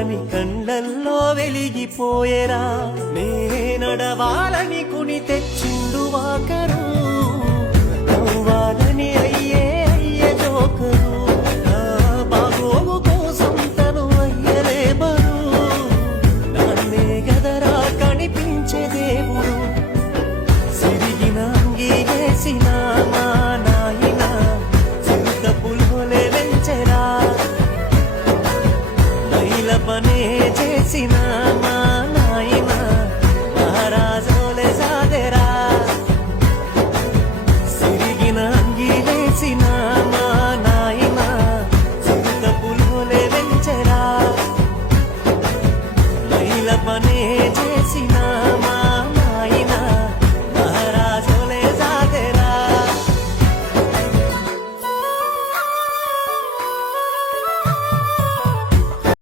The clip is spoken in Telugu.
అని కండ్లల్లో వెలిగిపోయేరా నే నడవాలని కుని తెచ్చిండు వాకరు నవ్వాలని అయ్యే జోకరు నా బాగోగు కోసం తను అయ్యలే బరు నాన్నే గదరా కనిపించే దేవుడు సిరిగిన అంగి వేసిన మా నాయన చింత పులులే వెంచెరా నైల పనే చేసిన